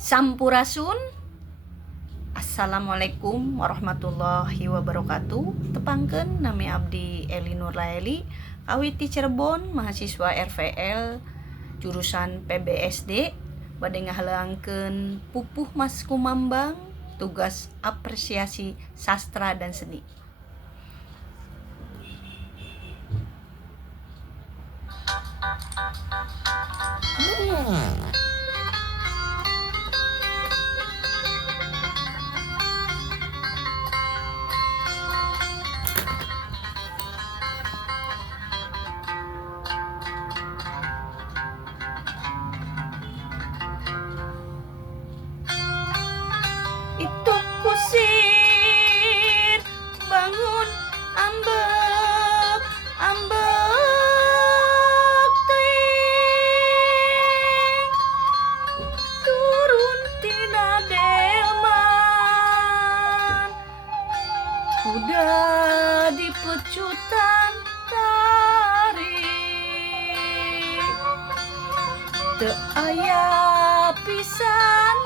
Sampurasun. Assalamualaikum warahmatullahi wabarakatuh. Tepangkeun nami abdi Eli Nurlaeli, awit di Cirebon, mahasiswa RVL jurusan PBSD, bade ngahaleungkeun pupuh Mas Kumambang tugas apresiasi sastra dan seni. Itu kusir bangun ambek teuing turun tina delman kuda di pecutan tarik teu aya pisan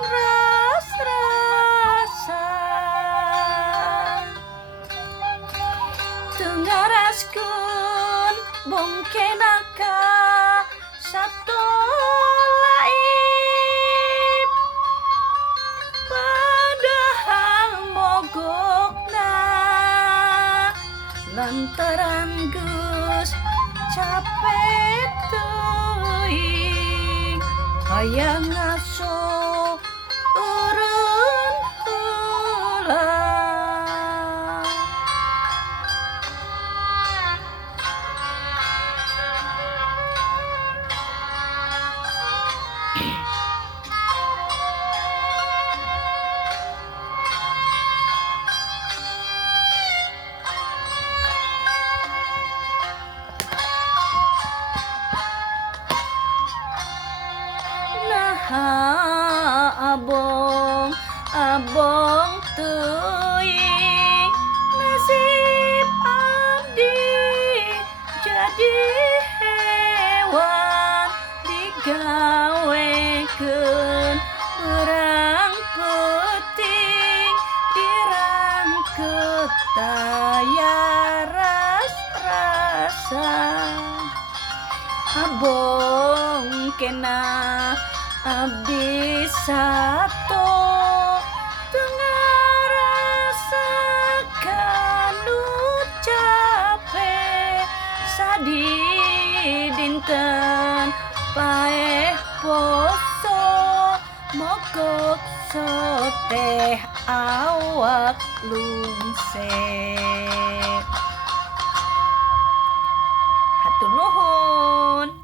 tengaraskeun bongkenaka sato laib padahal mogokna lantaran geus capek teuing hayang ngaso eureun heula. Abong teuing nasib abdi jadi hewan digawekeun perang penting dirangkeut taya ras-rasa abong kena abdi sato tengarasakan nu capek sadi dinten paeh poso mogok soteh awak lungsek. Hatur nuhun.